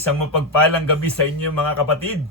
isang mapagpalang gabi sa inyo mga kapatid.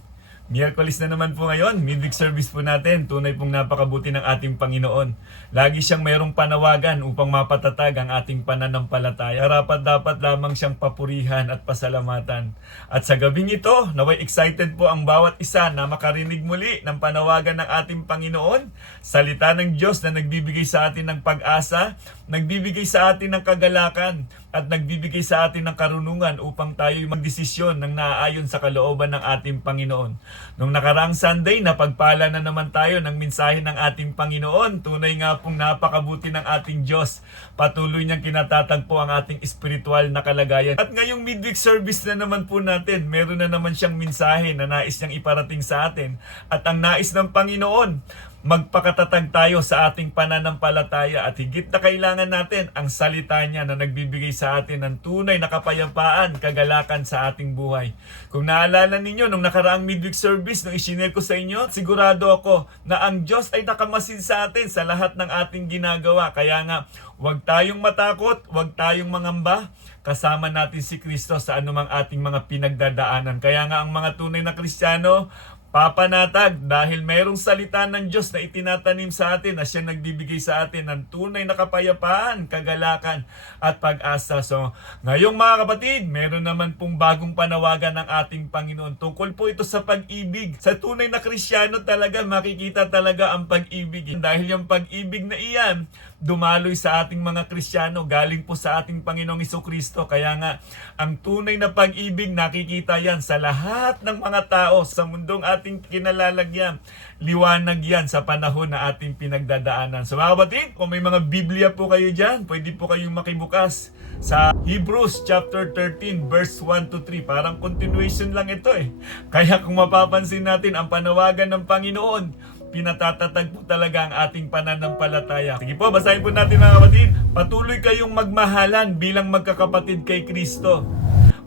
Miyerkules na naman po ngayon, midweek service po natin. Tunay pong napakabuti ng ating Panginoon. Lagi siyang mayroong panawagan upang mapatatag ang ating pananampalataya. Dapat lamang siyang papurihan at pasalamatan. At sa gabing ito, naway excited po ang bawat isa na makarinig muli ng panawagan ng ating Panginoon. Salita ng Diyos na nagbibigay sa atin ng pag-asa, nagbibigay sa atin ng kagalakan, at nagbibigay sa atin ng karunungan upang tayo'y magdesisyon ng naaayon sa kalooban ng ating Panginoon. Nung nakaraang Sunday, napagpala na naman tayo ng mensahe ng ating Panginoon. Tunay nga pong napakabuti ng ating Diyos. Patuloy niyang kinatatagpo ang ating espiritual na kalagayan. At ngayong midweek service na naman po natin, meron na naman siyang mensahe na nais niyang iparating sa atin. At ang nais ng Panginoon, magpakatatag tayo sa ating pananampalataya at higit na kailangan natin ang salita niya na nagbibigay sa atin ng tunay na kapayapaan, kagalakan sa ating buhay. Kung naalala ninyo, nung nakaraang midweek service, nung isinare ko sa inyo, sigurado ako na ang Diyos ay nakamasid sa atin sa lahat ng ating ginagawa. Kaya nga, huwag tayong matakot, huwag tayong mangamba. Kasama natin si Kristo sa anumang ating mga pinagdadaanan. Kaya nga ang mga tunay na Kristiyano, papanatag dahil mayroong salita ng Diyos na itinatanim sa atin na siya nagbibigay sa atin ng tunay na kapayapaan, kagalakan at pag-asa. So, ngayong mga kapatid, meron naman pong bagong panawagan ng ating Panginoon. Tungkol po ito sa pag-ibig. Sa tunay na Kristiyano talaga, makikita talaga ang pag-ibig. Dahil yung pag-ibig na iyan, dumaloy sa ating mga Kristiyano, galing po sa ating Panginoong Jesucristo. Kaya nga, ang tunay na pag-ibig, nakikita yan sa lahat ng mga tao sa mundong ating kinalalagyan. Liwanag yan sa panahon na ating pinagdadaanan. So mga kapatid, kung may mga Biblia po kayo dyan, pwede po kayong makibukas sa Hebrews chapter 13 verse 1 to 3. Parang continuation lang ito eh. Kaya kung mapapansin natin ang panawagan ng Panginoon, pinatatatag po talaga ang ating pananampalataya. Sige po, basahin po natin mga kapatid. Patuloy kayong magmahalan bilang magkakapatid kay Kristo.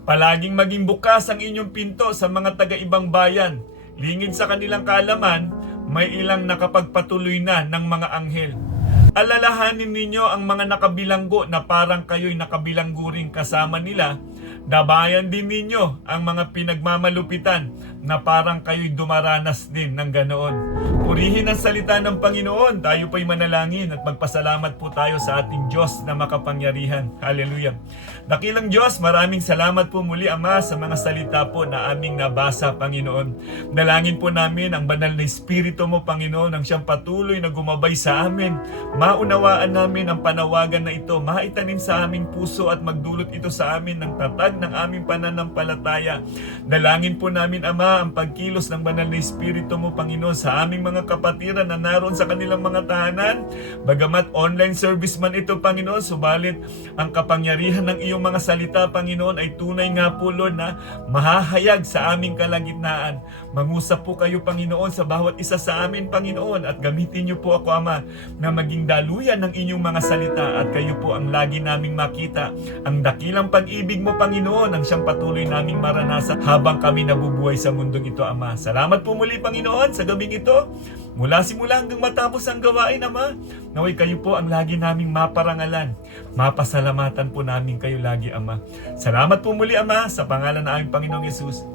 Palaging maging bukas ang inyong pinto sa mga taga-ibang bayan. Lingid sa kanilang kaalaman, may ilang nakapagpatuloy na ng mga anghel. Alalahanin ninyo ang mga nakabilanggo na parang kayo'y nakabilanggo ring kasama nila. Dabayan din ninyo ang mga pinagmamalupitan na parang kayo'y dumaranas din ng ganoon. Purihin ang salita ng Panginoon. Tayo po'y manalangin at magpasalamat po tayo sa ating Diyos na makapangyarihan. Hallelujah. Dakilang Diyos, maraming salamat po muli Ama sa mga salita po na aming nabasa, Panginoon. Dalangin po namin ang banal na Espiritu mo, Panginoon, ang siyang patuloy na gumabay sa amin. Maunawaan namin ang panawagan na ito, maitanim sa aming puso at magdulot ito sa amin ng tatag ng aming pananampalataya. Dalangin po namin, Ama, ang pagkilos ng banal na Espiritu mo, Panginoon, sa aming mga kapatiran na naroon sa kanilang mga tahanan. Bagamat online service man ito, Panginoon, subalit ang kapangyarihan ng iyong mga salita, Panginoon, ay tunay nga po, Lord, na mahahayag sa aming kalagitnaan. Mangusap po kayo, Panginoon, sa bawat isa sa amin, Panginoon, at gamitin niyo po ako, Ama, na maging daluyan ng inyong mga salita at kayo po ang lagi naming makita. Ang dakilang pag-ibig mo, Panginoon, ang siyang patuloy naming maranasan habang kami nabubuhay sa mundong ito, Ama. Salamat po muli, Panginoon, sa gabing ito. Mula simula hanggang matapos ang gawain, Ama, naway kayo po ang lagi naming maparangalan. Mapasalamatan po namin kayo lagi, Ama. Salamat po muli, Ama, sa pangalan ng aming Panginoong Yesus.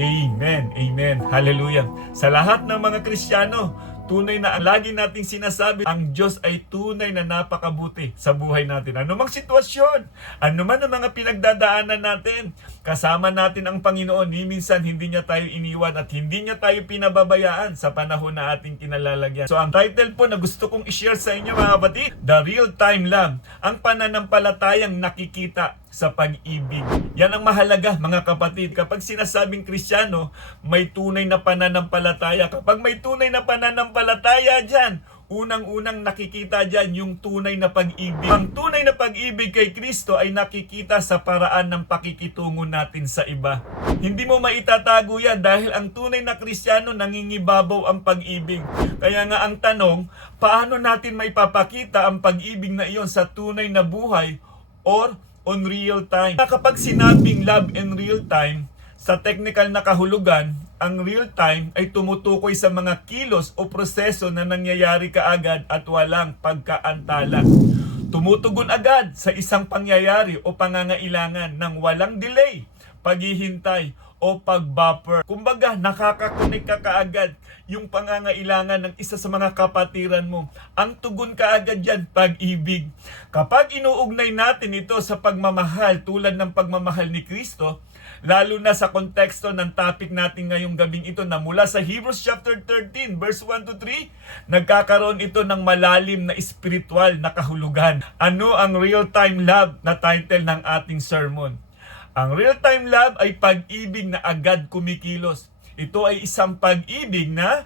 Amen. Amen. Hallelujah. Sa lahat ng mga Kristiyano, tunay na lagi nating sinasabi, ang Diyos ay tunay na napakabuti sa buhay natin. Ano mang sitwasyon, ano man ang mga pinagdadaanan natin, kasama natin ang Panginoon. Minsan hindi niya tayo iniwan at hindi niya tayo pinababayaan sa panahon na ating kinalalagyan. So ang title po na gusto kong i-share sa inyo mga kapatid, The Real Time Love, ang pananampalatayang nakikita sa pag-ibig. Yan ang mahalaga mga kapatid. Kapag sinasabing Kristiyano, may tunay na pananampalataya. Kapag may tunay na pananampalataya dyan, unang-unang nakikita dyan yung tunay na pag-ibig. Ang tunay na pag-ibig kay Kristo ay nakikita sa paraan ng pakikitungo natin sa iba. Hindi mo maitatago yan dahil ang tunay na Kristiyano nangingibabaw ang pag-ibig. Kaya nga ang tanong, paano natin maipapakita ang pag-ibig na iyon sa tunay na buhay or on real time? Kapag sinabing love in real time, sa technical na kahulugan, ang real time ay tumutukoy sa mga kilos o proseso na nangyayari kaagad at walang pagkaantala. Tumutugon agad sa isang pangyayari o pangangailangan ng walang delay. paghihintay, o pag-buffer. Kumbaga, nakakakunik ka kaagad yung pangangailangan ng isa sa mga kapatiran mo. Ang tugon kaagad yan, pag-ibig. Kapag inuugnay natin ito sa pagmamahal, tulad ng pagmamahal ni Kristo, lalo na sa konteksto ng topic natin ngayong gabing ito na mula sa Hebrews chapter 13 verse 1 to 3, nagkakaroon ito ng malalim na spiritual na kahulugan. Ano ang real-time love na title ng ating sermon? Ang real-time love ay pag-ibig na agad kumikilos. Ito ay isang pag-ibig na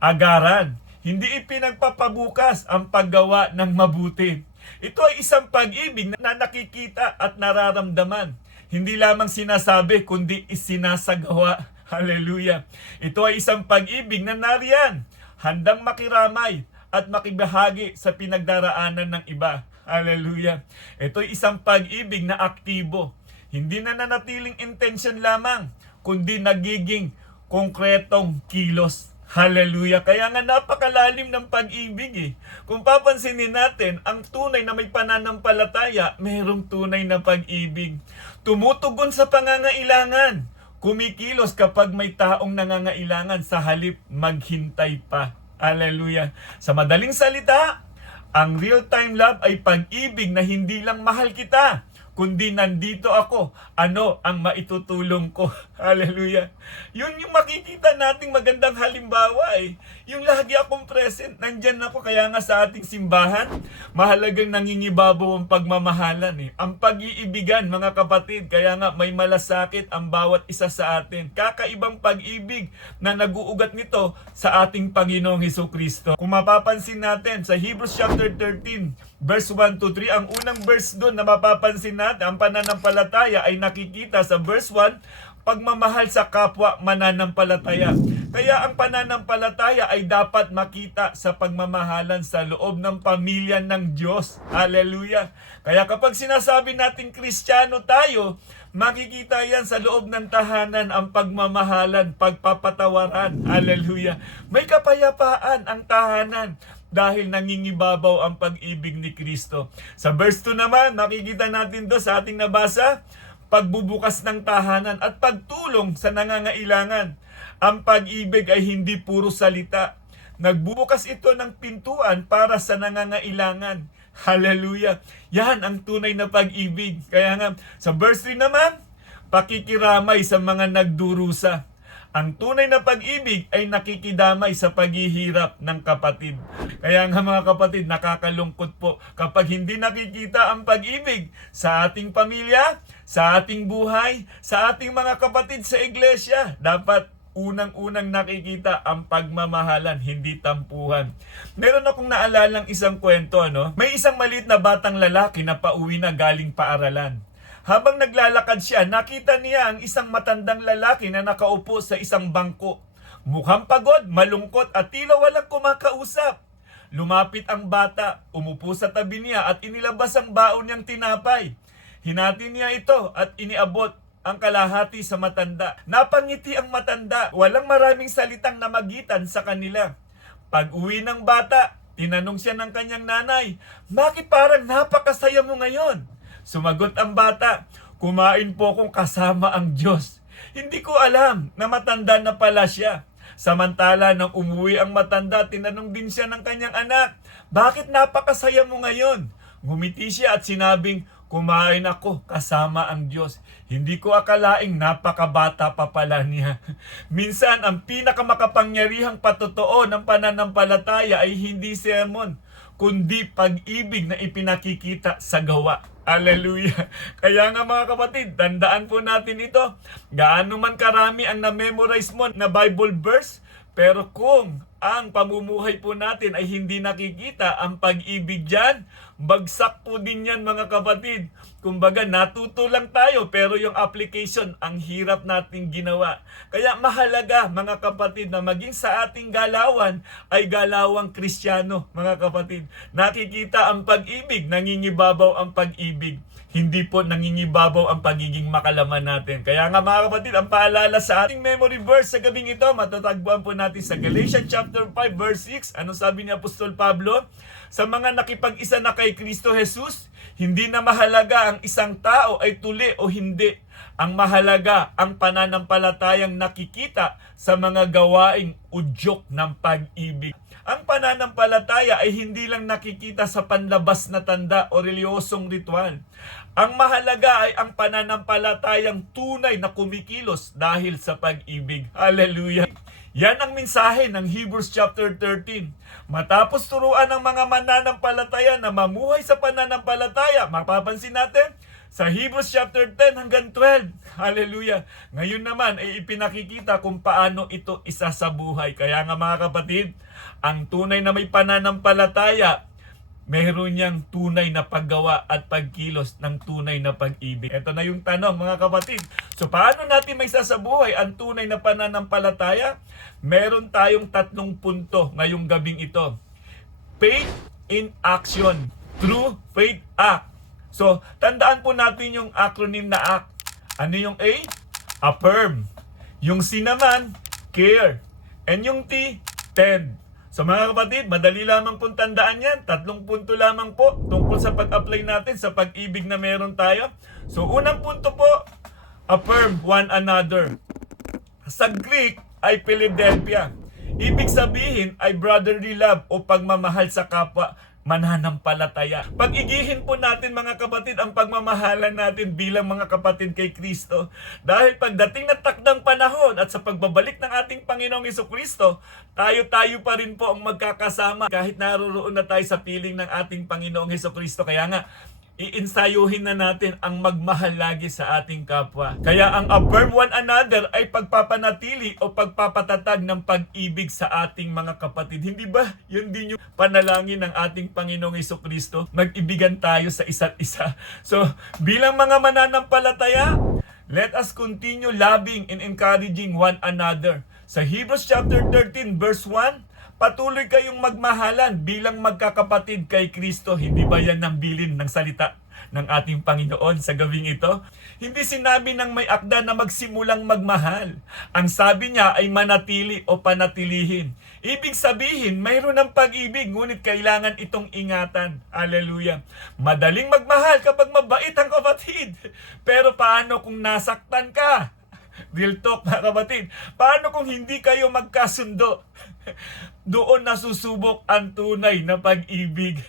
agaran. Hindi ipinagpapabukas ang paggawa ng mabuti. Ito ay isang pag-ibig na nakikita at nararamdaman. Hindi lamang sinasabi, kundi isinasagawa. Hallelujah. Ito ay isang pag-ibig na nariyan, handang makiramay at makibahagi sa pinagdaraanan ng iba. Hallelujah. Ito ay isang pag-ibig na aktibo. Hindi na nanatiling intention lamang, kundi nagiging konkretong kilos. Hallelujah. Kaya nga napakalalim ng pag-ibig eh. Kung papansinin natin, ang tunay na may pananampalataya, mayroong tunay na pag-ibig. Tumutugon sa pangangailangan. Kumikilos kapag may taong nangangailangan sa halip maghintay pa. Hallelujah. Sa madaling salita, ang real-time love ay pag-ibig na hindi lang mahal kita, kundi nandito ako, ano ang maitutulong ko. Hallelujah. Yun yung makikita nating magandang halimbawa eh. Yung lagi akong present, nandyan ako. Kaya nga sa ating simbahan, mahalagang nangingibabaw ang pagmamahalan eh. Ang pag-iibigan, mga kapatid, kaya nga may malasakit ang bawat isa sa atin. Kakaibang pag-ibig na naguugat nito sa ating Panginoong Hesukristo. Kung mapapansin natin sa Hebrews chapter 13, verse 1 to 3, ang unang verse doon na mapapansin natin, ang pananampalataya ay nakikita sa verse 1, pagmamahal sa kapwa mananampalataya. Kaya ang pananampalataya ay dapat makita sa pagmamahalan sa loob ng pamilya ng Diyos. Hallelujah. Kaya kapag sinasabi natin Kristiyano tayo, makikita yan sa loob ng tahanan ang pagmamahalan, pagpapatawaran. Hallelujah. May kapayapaan ang tahanan dahil nangingibabaw ang pag-ibig ni Kristo. Sa verse 2 naman, makikita natin doon sa ating nabasa, pagbubukas ng tahanan at pagtulong sa nangangailangan. Ang pag-ibig ay hindi puro salita. Nagbubukas ito ng pintuan para sa nangangailangan. Hallelujah. Yan ang tunay na pag-ibig. Kaya nga, sa verse 3 naman, pakikiramay sa mga nagdurusa. Ang tunay na pag-ibig ay nakikidamay sa paghihirap ng kapatid. Kaya nga mga kapatid, nakakalungkot po kapag hindi nakikita ang pag-ibig sa ating pamilya, sa ating buhay, sa ating mga kapatid sa iglesia. Dapat unang-unang nakikita ang pagmamahalan, hindi tampuhan. Meron akong naalalang isang kwento, May isang maliit na batang lalaki na pauwi na galing paaralan. Habang naglalakad siya, nakita niya ang isang matandang lalaki na nakaupo sa isang bangko. Mukhang pagod, malungkot at tila walang kumakausap. Lumapit ang bata, umupo sa tabi niya at inilabas ang baon niyang tinapay. Hinati niya ito at iniabot ang kalahati sa matanda. Napangiti ang matanda, walang maraming salitang namagitan sa kanila. Pag-uwi ng bata, tinanong siya ng kanyang nanay, "Bakit parang napakasaya mo ngayon?" Sumagot ang bata, "Kumain po akong kasama ang Diyos. Hindi ko alam na matanda na pala siya." Samantala nang umuwi ang matanda, tinanong din siya ng kanyang anak, "Bakit napakasaya mo ngayon?" Ngumiti siya at sinabing, "Kumain ako kasama ang Diyos. Hindi ko akalaing napakabata pa pala niya." Minsan ang pinakamakapangyarihang patotoo ng pananampalataya ay hindi sermon, kundi pag-ibig na ipinakikita sa gawa. Hallelujah. Kaya nga mga kapatid, tandaan po natin ito. Gaano man karami ang na-memorize mo na Bible verse, pero kung ang pamumuhay po natin ay hindi nakikita ang pag-ibig dyan, bagsak po din yan mga kapatid. Kumbaga natuto lang tayo pero yung application ang hirap nating ginawa. Kaya mahalaga mga kapatid na maging sa ating galawan ay galawang Kristiyano mga kapatid. Nakikita ang pag-ibig, nangingibabaw ang pag-ibig. Hindi po nangingibabaw ang pagiging makalaman natin. Kaya nga mga kapatid, ang paalala sa ating memory verse sa gabing ito, matatagpuan po natin sa Galatians chapter 5 verse 6. Ano sabi ni Apostol Pablo? Sa mga nakipag-isa na kay Kristo Jesus, hindi na mahalaga ang isang tao ay tuli o hindi. Ang mahalaga, ang pananampalatayang nakikita sa mga gawaing udyok ng pag-ibig. Ang pananampalataya ay hindi lang nakikita sa panlabas na tanda o reliyosong ritual. Ang mahalaga ay ang pananampalatayang tunay na kumikilos dahil sa pag-ibig. Hallelujah! Yan ang mensahe ng Hebrews chapter 13. Matapos turuan ng mga mananampalataya na mamuhay sa pananampalataya, mapapansin natin sa Hebrews chapter 10 hanggang 12. Hallelujah! Ngayon naman ay ipinakikita kung paano ito isa sa buhay. Kaya nga mga kapatid, ang tunay na may pananampalataya, meron niyang tunay na paggawa at pagkilos ng tunay na pag-ibig. Ito na yung tanong mga kapatid. So paano natin may sasabuhay ang tunay na pananampalataya? Meron tayong 3 punto ngayong gabing ito. Faith in action. True faith act. So tandaan po natin yung acronym na ACT. Ano yung A? Affirm. Yung C naman, care. And yung T, tend. So mga kapatid, madali lamang pong tandaan yan. 3 punto lamang po tungkol sa pag-apply natin sa pag-ibig na meron tayo. So unang punto po, affirm one another. Sa Greek ay Philadelphia. Ibig sabihin ay brotherly love o pagmamahal sa kapwa mananampalataya. Pag-igihin po natin mga kapatid ang pagmamahalan natin bilang mga kapatid kay Kristo. Dahil pagdating ng takdang panahon at sa pagbabalik ng ating Panginoong Hesukristo, tayo pa rin po ang magkakasama kahit naroroon na tayo sa piling ng ating Panginoong Hesukristo. Kaya nga, iinsayuhin na natin ang magmahal lagi sa ating kapwa. Kaya ang affirm one another ay pagpapanatili o pagpapatatag ng pag-ibig sa ating mga kapatid. Hindi ba yun din yung panalangin ng ating Panginoong Hesukristo? Mag-ibigan tayo sa isa't isa. So, bilang mga mananampalataya, let us continue loving and encouraging one another. Sa Hebrews chapter 13 verse 1, patuloy kayong magmahalan bilang magkakapatid kay Kristo. Hindi ba yan ang bilin ng salita ng ating Panginoon sa gabing ito? Hindi sinabi ng may akda na magsimulang magmahal. Ang sabi niya ay manatili o panatilihin. Ibig sabihin, mayroon ng pag-ibig, ngunit kailangan itong ingatan. Hallelujah! Madaling magmahal kapag mabait ang kapatid. Pero paano kung nasaktan ka? Real talk mga kapatid. Paano kung hindi kayo magkasundo? Doon nasusubok ang tunay na pag-ibig.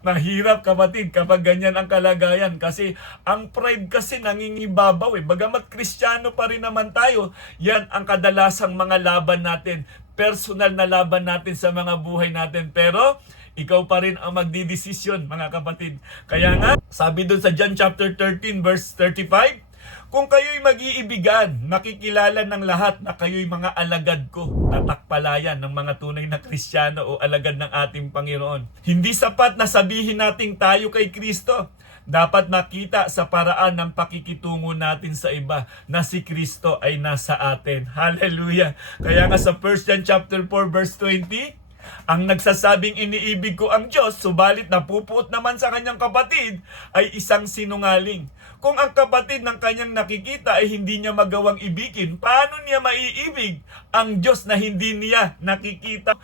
Mahirap kapatid kapag ganyan ang kalagayan kasi ang pride kasi nangingibabaw Bagamat Kristiyano pa rin naman tayo, yan ang kadalasang mga laban natin. Personal na laban natin sa mga buhay natin. Pero ikaw pa rin ang magdidesisyon mga kapatid. Kaya nga, sabi doon sa John chapter 13 verse 35, kung kayo'y mag-iibigan, nakikilala ng lahat na kayo'y mga alagad ko. Tatakpalayan ng mga tunay na Kristiyano o alagad ng ating Panginoon. Hindi sapat na sabihin nating tayo kay Kristo. Dapat makita sa paraan ng pakikitungo natin sa iba na si Kristo ay nasa atin. Hallelujah! Kaya nga sa 1 John chapter 4 verse 20, ang nagsasabing iniibig ko ang Diyos, subalit napupuot naman sa kanyang kapatid, ay isang sinungaling. Kung ang kapatid ng kanyang nakikita ay hindi niya magawang ibigin, paano niya maiibig ang Diyos na hindi niya nakikita?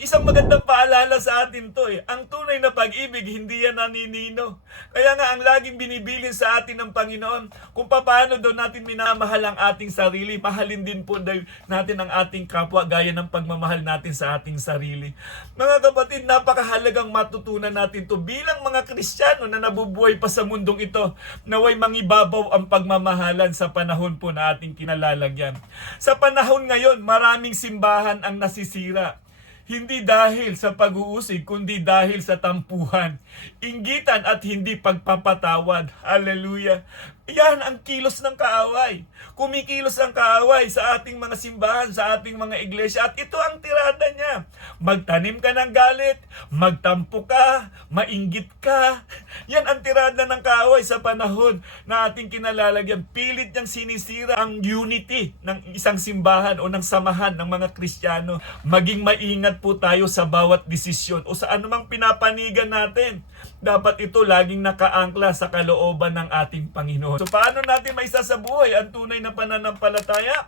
Isang magandang paalala sa atin to Ang tunay na pag-ibig, hindi yan naninino. Kaya nga ang laging binibilin sa atin ng Panginoon, kung paano daw natin minamahal ang ating sarili, mahalin din po natin ang ating kapwa gaya ng pagmamahal natin sa ating sarili. Mga kapatid, napakahalagang matutunan natin to bilang mga Kristiyano na nabubuhay pa sa mundong ito, naway mangibabaw ang pagmamahalan sa panahon po na ating kinalalagyan. Sa panahon ngayon, maraming simbahan ang nasisira. Hindi dahil sa pag-uusig, kundi dahil sa tampuhan, inggitan at hindi pagpapatawad. Hallelujah! Yan ang kilos ng kaaway. Kumikilos ang kaaway sa ating mga simbahan, sa ating mga iglesia. At ito ang tirada niya. Magtanim ka ng galit, magtampo ka, mainggit ka. Yan ang tirada ng kaaway sa panahon na ating kinalalagyan. Pilit niyang sinisira ang unity ng isang simbahan o ng samahan ng mga Kristiyano. Maging maingat po tayo sa bawat desisyon o sa anumang pinapanigan natin. Dapat ito laging nakaangkla sa kalooban ng ating Panginoon. So paano natin maisasabuhay ang tunay na pananampalataya?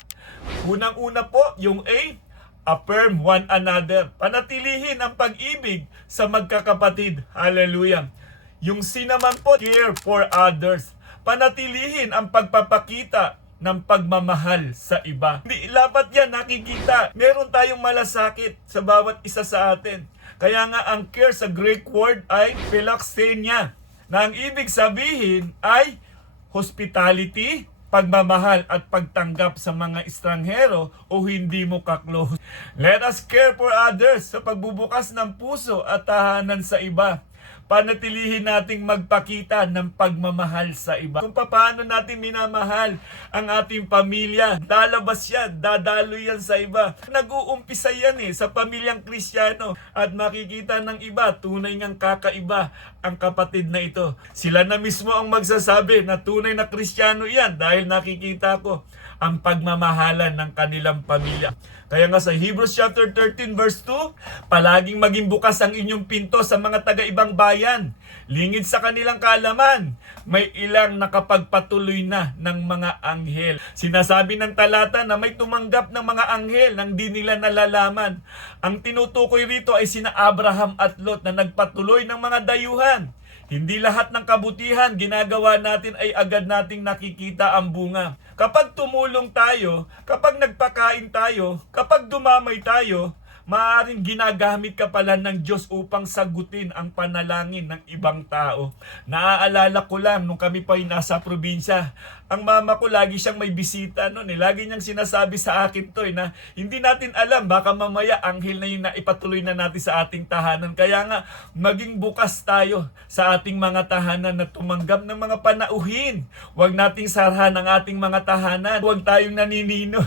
Unang-una po, yung A, affirm one another. Panatilihin ang pag-ibig sa magkakapatid. Hallelujah. Yung C naman po, care for others. panatilihin ang pagpapakita ng pagmamahal sa iba. Hindi dapat yan nakikita. Meron tayong malasakit sa bawat isa sa atin. Kaya nga ang care sa Greek word ay philoxenia, na ang ibig sabihin ay hospitality, pagmamahal at pagtanggap sa mga estranghero o hindi mo kaklose. Let us care for others sa pagbubukas ng puso at tahanan sa iba. Panatilihin nating magpakita ng pagmamahal sa iba. Kung paano natin minamahal ang ating pamilya, lalabas yan, dadalo yan sa iba. Nag-uumpisa yan sa pamilyang Kristiyano at makikita ng iba, tunay ngang kakaiba ang kapatid na ito. Sila na mismo ang magsasabi na tunay na Kristiyano yan dahil nakikita ko ang pagmamahalan ng kanilang pamilya. Kaya nga sa Hebrews chapter 13 verse 2, palaging maging bukas ang inyong pinto sa mga taga-ibang bayan. Lingid sa kanilang kaalaman, may ilang nakapagpatuloy na ng mga anghel. Sinasabi ng talata na may tumanggap ng mga anghel nang di nila nalalaman. Ang tinutukoy rito ay sina Abraham at Lot na nagpatuloy ng mga dayuhan. Hindi lahat ng kabutihan ginagawa natin ay agad nating nakikita ang bunga. Kapag tumulong tayo, kapag nagpakain tayo, kapag dumamay tayo, maaaring ginagamit ka pala ng Diyos upang sagutin ang panalangin ng ibang tao. Naaalala ko lang nung kami pa nasa probinsya, ang mama ko lagi siyang may bisita noon. Lagi niyang sinasabi sa akin to na hindi natin alam, baka mamaya anghel na yun na ipatuloy na natin sa ating tahanan. Kaya nga, maging bukas tayo sa ating mga tahanan na tumanggap ng mga panauhin. Huwag nating sarhan ang ating mga tahanan. Huwag tayong naninino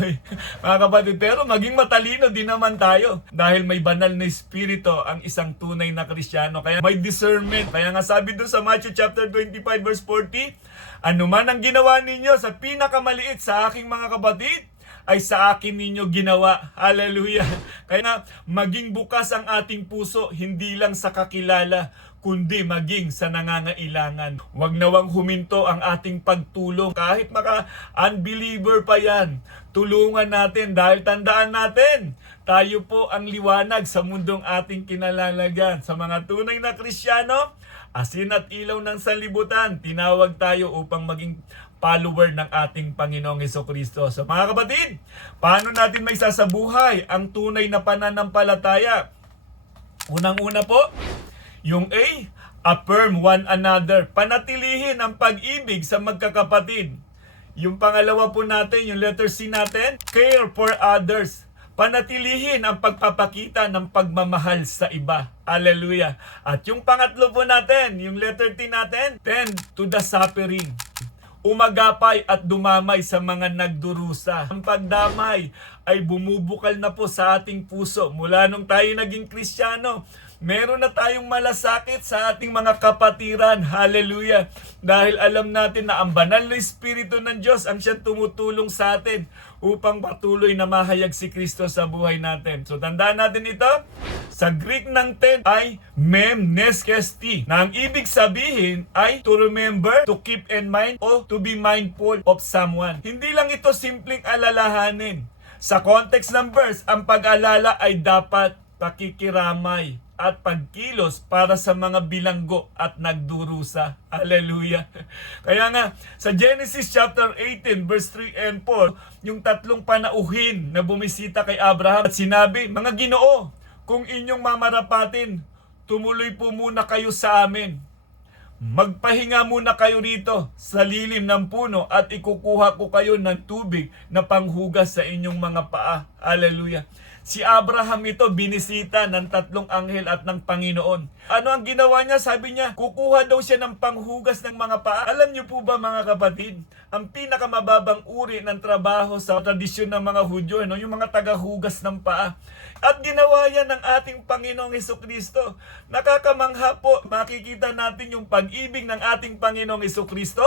mga kapatid. Pero maging matalino din naman tayo. Dahil may banal na espiritu ang isang tunay na Kristiyano. Kaya may discernment. Kaya nga sabi doon sa Matthew chapter 25 verse 40, ano man ang ginawa ninyo sa pinakamaliit sa aking mga kapatid, ay sa akin ninyo ginawa. Hallelujah. Kaya nga, maging bukas ang ating puso, hindi lang sa kakilala, kundi maging sa nangangailangan. Huwag nawang huminto ang ating pagtulong. Kahit maka-unbeliever pa yan, tulungan natin dahil tandaan natin, tayo po ang liwanag sa mundong ating kinalalagan. Sa mga tunay na Kristiyano, asin at ilaw ng sanlibutan, tinawag tayo upang maging follower ng ating Panginoong Hesukristo. So mga kapatid, paano natin may sasabuhay ang tunay na pananampalataya? Unang-una po, yung A, affirm one another. Panatilihin ang pag-ibig sa magkakapatid. Yung pangalawa po natin, yung letter C natin, care for others. Panatilihin ang pagpapakita ng pagmamahal sa iba. Hallelujah. At yung pangatlo po natin, yung letter T natin, tend to the suffering. Umagapay at dumamay sa mga nagdurusa. Ang pagdamay ay bumubukal na po sa ating puso. Mula nung tayo naging Kristiyano, meron na tayong malasakit sa ating mga kapatiran. Hallelujah. Dahil alam natin na ang banal na Espiritu ng Diyos ang siyang tumutulong sa atin upang patuloy na mahayag si Kristo sa buhay natin. So tandaan natin ito. Sa Greek ng ten ay memneskesti, na ang ibig sabihin ay to remember, to keep in mind, o to be mindful of someone. Hindi lang ito simpleng alalahanin. Sa context ng verse, ang pag-alala ay dapat pakikiramay at pagkilos para sa mga bilanggo at nagdurusa. Hallelujah. Kaya nga, sa Genesis chapter 18 verse 3 and 4, yung tatlong panauhin na bumisita kay Abraham at sinabi, mga Ginoo, kung inyong mamarapatin, tumuloy po muna kayo sa amin. Magpahinga muna kayo rito sa lilim ng puno at ikukuha ko kayo ng tubig na panghugas sa inyong mga paa. Hallelujah. Si Abraham ito binisita ng tatlong anghel at ng Panginoon. Ano ang ginawa niya? Sabi niya, kukuha daw siya ng panghugas ng mga paa. Alam niyo po ba mga kapatid, ang pinakamababang uri ng trabaho sa tradisyon ng mga Hudyo, yung mga tagahugas ng paa. At ginawa yan ng ating Panginoong Hesukristo. Nakakamangha po, makikita natin yung pag-ibig ng ating Panginoong Hesukristo.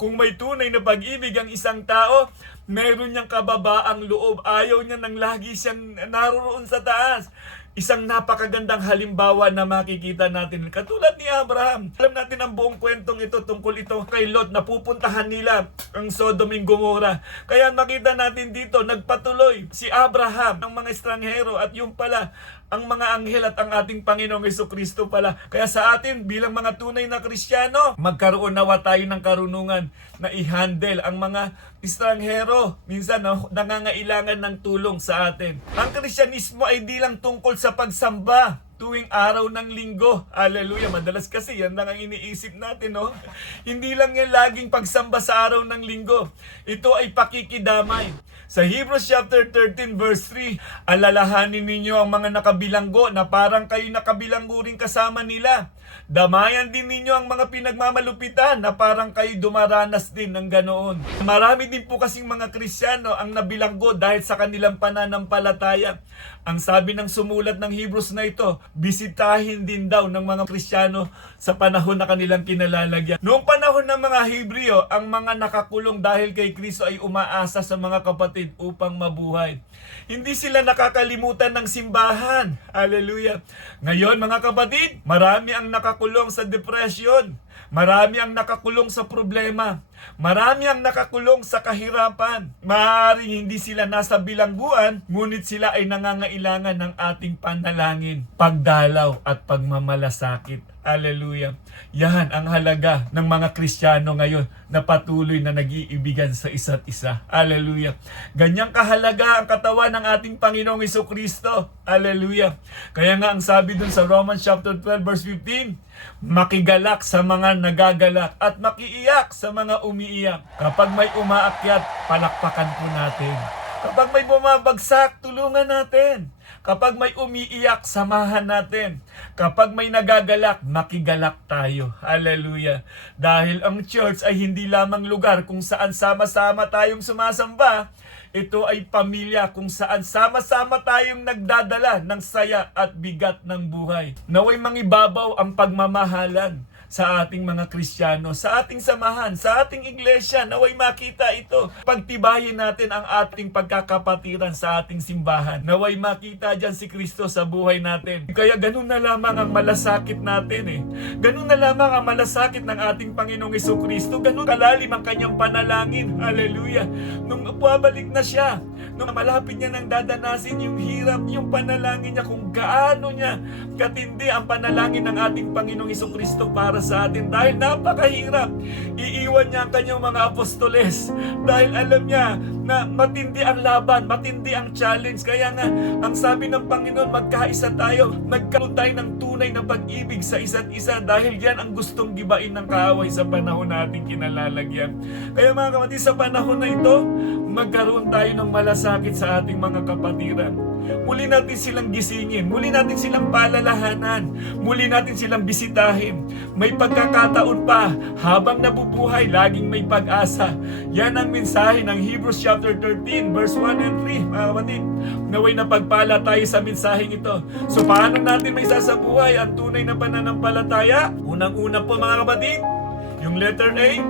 Kung may tunay na pag-ibig ang isang tao, meron niyang kababaang loob. Ayaw niya nang lagi siyang naroon sa taas. Isang napakagandang halimbawa na makikita natin. Katulad ni Abraham. Alam natin ang buong kwentong ito tungkol ito kay Lot na pupuntahan nila ang Sodom and Gomorrah. Kaya makita natin dito, nagpatuloy si Abraham ng mga estranghero at yung pala ang mga anghel at ang ating Panginoong Jesucristo pala. Kaya sa atin bilang mga tunay na Kristiyano, magkaroon nawa tayo ng karunungan na i-handle ang mga estranghero. Minsan nangangailangan ng tulong sa atin. Ang Kristyanismo ay di lang tungkol sa pagsamba tuwing araw ng linggo. Hallelujah. Madalas kasi yan lang ang iniisip natin, no? Hindi lang yan laging pagsamba sa araw ng linggo. Ito ay pakikidamay. Sa Hebrews chapter 13 verse 3, alalahanin ninyo ang mga nakabilanggo na parang kayo nakabilanggo rin kasama nila. Damayan din ninyo ang mga pinagmamalupitan na parang kayo dumaranas din ng ganoon. Marami din po kasing mga Kristiyano ang nabilanggo dahil sa kanilang pananampalataya. Ang sabi ng sumulat ng Hebrews na ito, bisitahin din daw ng mga Kristiyano sa panahon na kanilang kinalalagyan. Noong panahon ng mga Hebreo, ang mga nakakulong dahil kay Kristo ay umaasa sa mga kapatid upang mabuhay. Hindi sila nakakalimutan ng simbahan. Hallelujah. Ngayon mga kapatid, marami ang nakakulong sa depression. Marami ang nakakulong sa problema. Marami ang nakakulong sa kahirapan. Maaaring hindi sila nasa bilangguan, ngunit sila ay nangangailangan ng ating panalangin, pagdalaw at pagmamalasakit. Hallelujah. Yan ang halaga ng mga Kristiyano ngayon na patuloy na nag-iibigan sa isa't isa. Hallelujah. Ganyang kahalaga ang katawan ng ating Panginoong Jesucristo. Hallelujah. Kaya nga ang sabi dun sa Romans chapter 12 verse 15, makigalak sa mga nagagalak at makiiyak sa mga umiiyak. Kapag may umaakyat, palakpakan po natin. Kapag may bumabagsak, tulungan natin. Kapag may umiiyak, samahan natin. Kapag may nagagalak, makigalak tayo. Hallelujah. Dahil ang church ay hindi lamang lugar kung saan sama-sama tayong sumasamba. Ito ay pamilya kung saan sama-sama tayong nagdadala ng saya at bigat ng buhay. Naway mangibabaw ang pagmamahalan sa ating mga Kristiyano, sa ating samahan, sa ating iglesia. Naway makita ito. Pagtibayin natin ang ating pagkakapatiran sa ating simbahan. Naway makita dyan si Kristo sa buhay natin. Kaya ganun na lamang ang malasakit natin eh. Ganun na lamang ang malasakit ng ating Panginoong Jesucristo. Ganun kalalim ang kanyang panalangin. Hallelujah. Nung babalik na siya, nung malapit niya nang dadanasin yung hirap, yung panalangin niya kung gaano niya katindi ang panalangin ng ating Panginoong Jesucristo para sa atin. Dahil napakahirap, iiwan niya ang kanyang mga apostoles. Dahil alam niya na matindi ang laban, matindi ang challenge. Kaya nga, ang sabi ng Panginoon, magkaisa tayo. Magkaroon tayo ng tunay na pag-ibig sa isa't isa. Dahil yan ang gustong gibain ng kaaway sa panahon nating kinalalagyan. Kaya mga kapatid, sa panahon na ito, magkaroon tayo ng malasakit sa ating mga kapatiran. Muli natin silang gisingin, muli natin silang palalahanan, muli natin silang bisitahin. May pagkakataon pa, habang nabubuhay, laging may pag-asa. Yan ang mensahe ng Hebrews chapter 13, verse 1 and 3, mga kapatid. Naway na pagpala tayo sa mensaheng ito. So paano natin may sasabuhay ang tunay na pananampalataya? Unang-una po mga kapatid, yung letter A,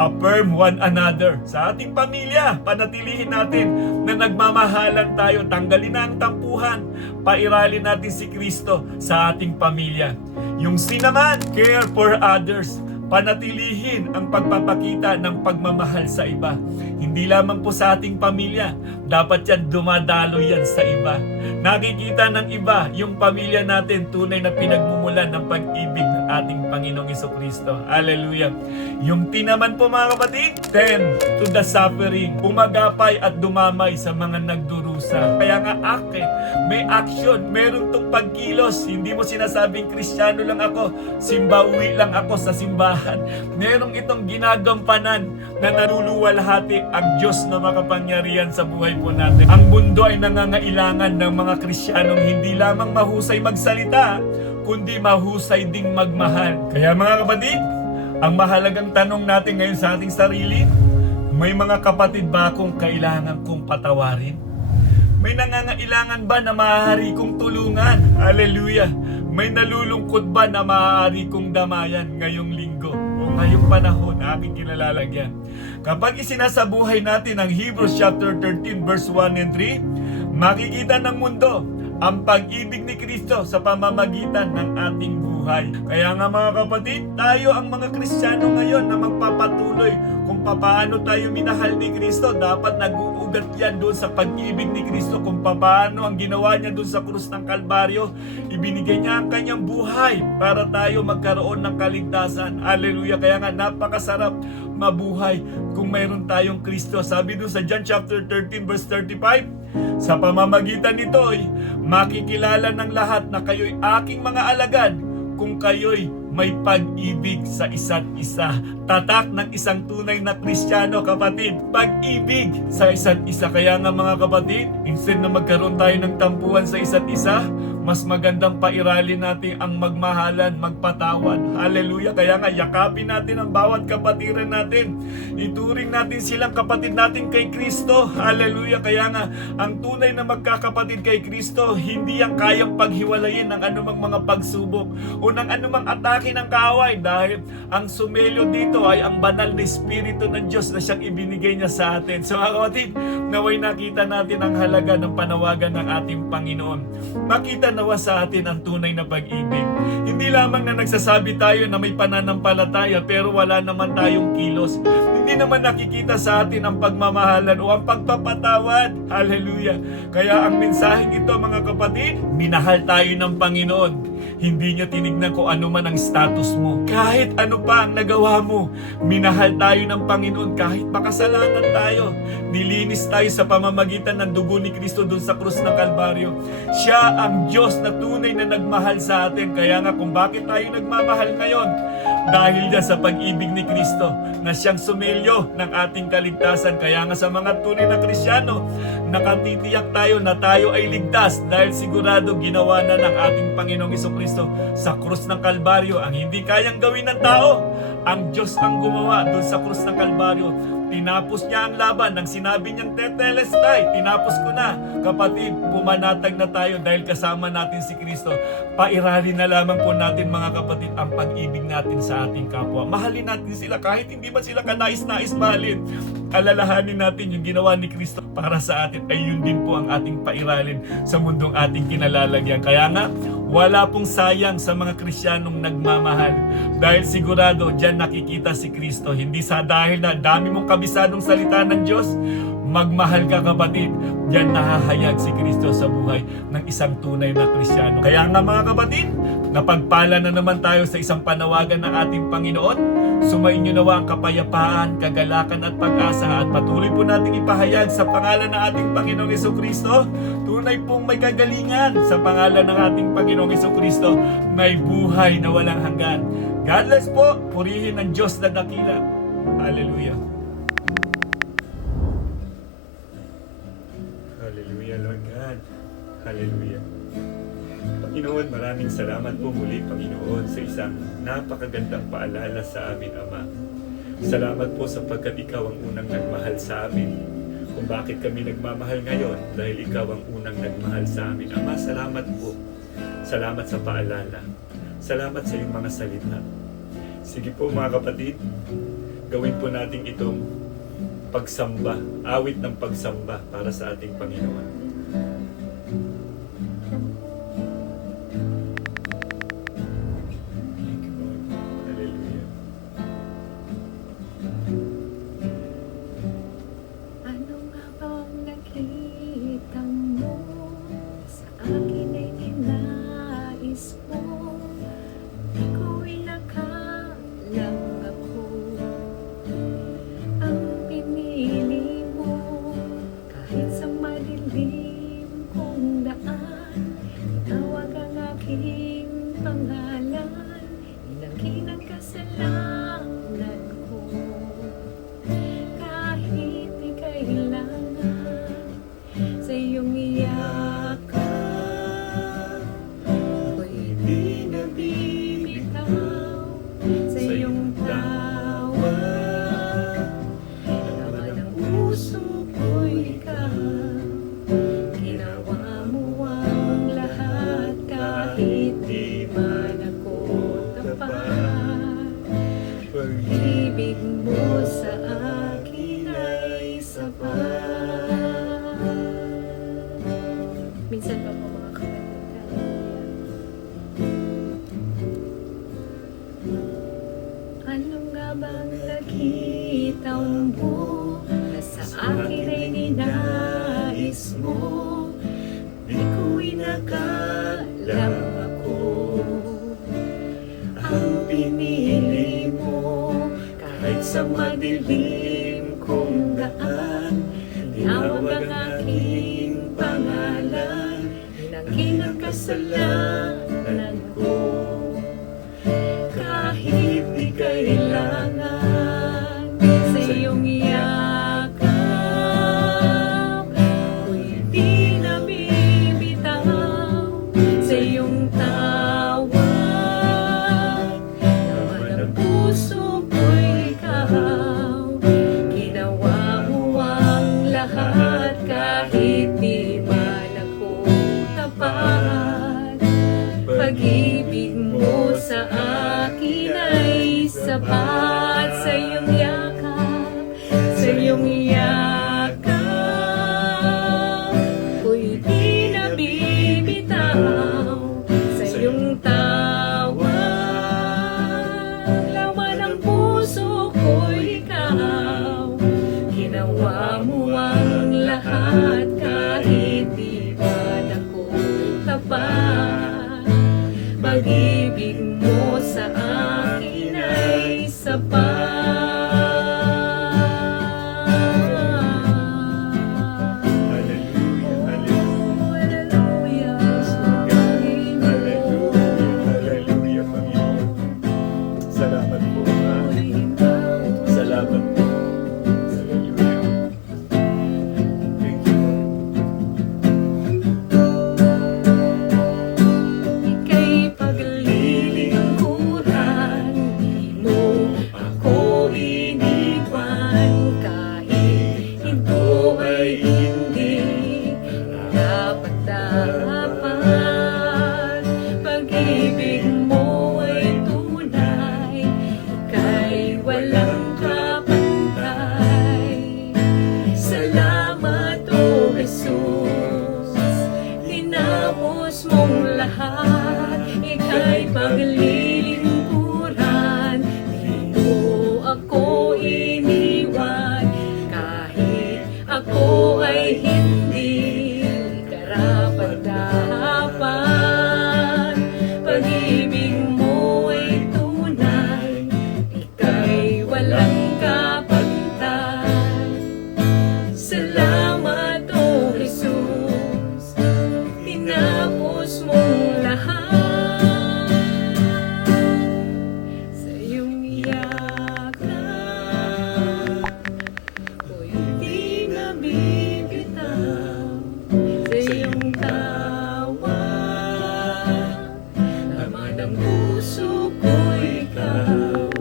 affirm one another. Sa ating pamilya, panatilihin natin na nagmamahalan tayo. Tanggalin na ang tampuhan. Pairalin natin si Kristo sa ating pamilya. Yung C naman, care for others. Panatilihin ang pagpapakita ng pagmamahal sa iba. Hindi lamang po sa ating pamilya. Dapat yan dumadalo yan sa iba. Nakikita ng iba yung pamilya natin tunay na pinagmumulan ng pag-ibig ng ating Panginoong Jesucristo. Hallelujah. Yung T naman po mga kapatid, tend to the suffering. Umagapay at dumamay sa mga nagdurusa. Kaya nga may action, meron tong pagkilos. Hindi mo sinasabing Kristiyano lang ako, simbawi lang ako sa simbahan. Merong itong ginagampanan na naluluwalhati ang Diyos na makapangyarihan sa buhay po natin. Ang mundo ay nangangailangan ng mga Kristiyanong hindi lamang mahusay magsalita, kundi mahusay ding magmahal. Kaya mga kapatid, ang mahalagang tanong natin ngayon sa ating sarili, may mga kapatid ba akong kailangan kong patawarin? May nangangailangan ba na maaari kong tulungan? Hallelujah! May nalulungkot ba na maaari kong damayan ngayong linggo o ngayong panahon na aking kinalalagyan? Kapag isinasabuhay natin ang Hebrews chapter 13 verse 1 and 3, makikita ng mundo ang pag-ibig ni Kristo sa pamamagitan ng ating buhay. buhay. Kaya nga mga kapatid, tayo ang mga Kristiyano ngayon na magpapatuloy kung paano tayo minahal ni Kristo. Dapat nag-uugat yan doon sa pag-ibig ni Kristo, kung paano ang ginawa niya doon sa krus ng Kalbaryo. Ibinigay niya ang kanyang buhay para tayo magkaroon ng kaligtasan. Hallelujah! Kaya nga napakasarap mabuhay kung mayroon tayong Kristo. Sabi doon sa John chapter 13 verse 35, sa pamamagitan nito'y makikilala ng lahat na kayo'y aking mga alagad kung kayo'y may pag-ibig sa isa't isa. Tatak ng isang tunay na Kristiyano, kapatid, pag-ibig sa isa't isa. Kaya nga mga kapatid, instead na magkaroon tayo ng tampuhan sa isa't isa, mas magandang pairalin natin ang magmahalan, magpatawad. Hallelujah! Kaya nga yakapin natin ang bawat kapatiran natin. Ituring natin silang kapatid natin kay Kristo. Hallelujah! Kaya nga ang tunay na magkakapatid kay Kristo, hindi ang kayang paghiwalayin ng anumang mga pagsubok o ng anumang atake ng kaaway, dahil ang sumelyo dito ay ang banal na Espiritu ng Diyos na siyang ibinigay niya sa atin. So mga kapatid, naway nakita natin ang halaga ng panawagan ng ating Panginoon. Makita nawa sa atin ang tunay na pag-ibig. Hindi lamang na nagsasabi tayo na may pananampalataya pero wala naman tayong kilos. Hindi naman nakikita sa atin ang pagmamahalan o ang pagpapatawad. Hallelujah! Kaya ang mensaheng ito mga kapatid, minahal tayo ng Panginoon. Hindi niya tinignan kung ano man ang status mo. Kahit ano pa ang nagawa mo, minahal tayo ng Panginoon kahit makasalanan tayo. Nilinis tayo sa pamamagitan ng dugo ni Kristo doon sa krus ng Kalbaryo. Siya ang Diyos na tunay na nagmahal sa atin. Kaya nga kung bakit tayo nagmamahal ngayon, dahil yan sa pag-ibig ni Kristo na siyang sumelyo ng ating kaligtasan. Kaya nga sa mga tunay na Kristiyano, nakatitiyak tayo na tayo ay ligtas dahil sigurado ginawa na ng ating Panginoong Jesucristo sa krus ng Kalbaryo ang hindi kayang gawin ng tao. Ang Diyos ang gumawa doon sa krus ng Kalbaryo. Tinapos niya ang laban nang sinabi niyang tetelestai, tinapos ko na. Kapatid, pumanatag na tayo dahil kasama natin si Kristo. Pairali na lamang po natin mga kapatid ang pag-ibig natin sa ating kapwa. Mahalin natin sila kahit hindi man sila kanais-nais mahalin. Alalahanin natin yung ginawa ni Kristo para sa atin, ay yun din po ang ating pairalin sa mundong ating kinalalagyan. Kaya nga, wala pong sayang sa mga Kristiyanong nagmamahal. Dahil sigurado, dyan nakikita si Kristo. Hindi sa dahil na dami mong kabisadong salita ng Diyos, magmahal ka kapatid. Diyan nahahayag si Kristo sa buhay ng isang tunay na Kristiyano. Kaya nga mga kapatid, napagpala na naman tayo sa isang panawagan ng ating Panginoon. Sumainyo nawa ang kapayapaan, kagalakan at pag-asa, at patuloy po natin ipahayag sa pangalan ng ating Panginoong Jesucristo. Tunay pong may kagalingan sa pangalan ng ating Panginoong Jesucristo. May buhay na walang hanggan. God bless po. Purihin ang Diyos na dakila. Hallelujah. Hallelujah, Lord God. Hallelujah. Panginoon, maraming salamat po muli, Panginoon, sa isang napakagandang paalala sa amin, Ama. Salamat po sapagkat Ikaw ang unang nagmahal sa amin. Kung bakit kami nagmamahal ngayon, dahil Ikaw ang unang nagmahal sa amin. Ama, salamat po. Salamat sa paalala. Salamat sa iyong mga salita. Sige po mga kapatid, gawin po natin itong pagsamba, awit ng pagsamba para sa ating Panginoon. sa madilim kong daan, tinawag ang aking pangalan, naging ang kasalanan ko. Kahit di kailangan sa iyong yakap, ko'y di nabibitaw sa iyong tawag. Naman ang puso ko'y ikaw, ginawa mo ang lahat kahit di man ako tapat. Pag-ibig mo sa akin ay sapat, sa iyong yakap, sa iyong yakap, ko'y di nabibitaw sa iyong tawag. Laman ng puso ko'y ikaw, ginawa mo ang lahat kahit di man ako tapat. Pag-ibig mo sa akin ay sapat. Hallelujah, hallelujah. Hallelujah, Panginoon. Salamat po, Ama. Salamat po. Hallelujah. Thank you, Lord. Ika'y paglilingkuran, di mo ako iniwan, kahit ito ay hindi dapat. Pag-ibig mo ay tunay, ika'y walang kapantay. Salamat, O Jesus, tinapos mong lahat, ika'y paglilingkuran, di mo ako iniwan, kahit ako ay hindi karapat-dapat. Pag-ibig mo ay tunay, ika'y walang kapantay. Salamat, O Jesus, tinapos mong lahat, sa iyong yakap, ko'y di nabibitaw sa iyong tawag. Laman ng puso ko'y ikaw,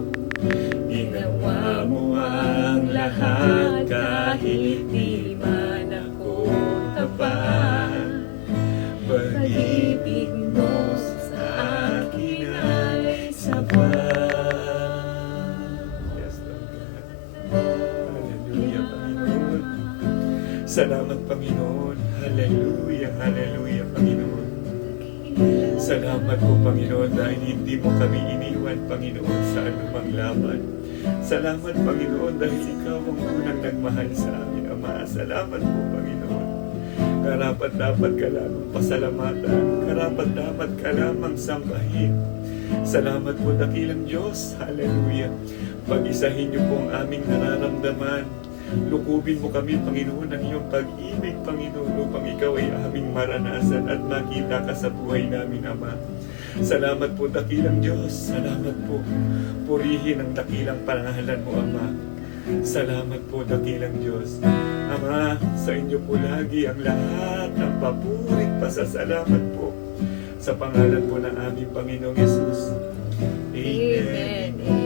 ginawa mo ang lahat kahit di man ako tapat. Pag-ibig mo sa akin ay sapat. Yes, Lord God. Hallelujah, Panginoon. Salamat, Panginoon. Hallelujah, hallelujah, Panginoon. Salamat po, Panginoon, dahil hindi mo kami iniwan, Panginoon, sa anumang laban. Salamat, Panginoon, dahil ikaw ang unang nagmahal sa amin, Ama. Salamat po, Panginoon. Karapat-dapat ka lamang pasalamatan. Karapat-dapat ka lamang sambahin. Salamat po, dakilang Diyos. Hallelujah. Pag-isahin niyo po ang aming nararamdaman. Lukubin mo kami, Panginoon, ng iyong pag-ibig, Panginoon, upang ikaw ay aming maranasan at makita ka sa buhay namin, Ama. Salamat po, dakilang Diyos. Salamat po. Purihin ang dakilang pangalan mo, Ama. Salamat po, dakilang Diyos. Ama, sa inyo po lagi ang lahat ng papurit pasasalamat po sa pangalan po ng aming Panginoong Yesus. Amen. Amen.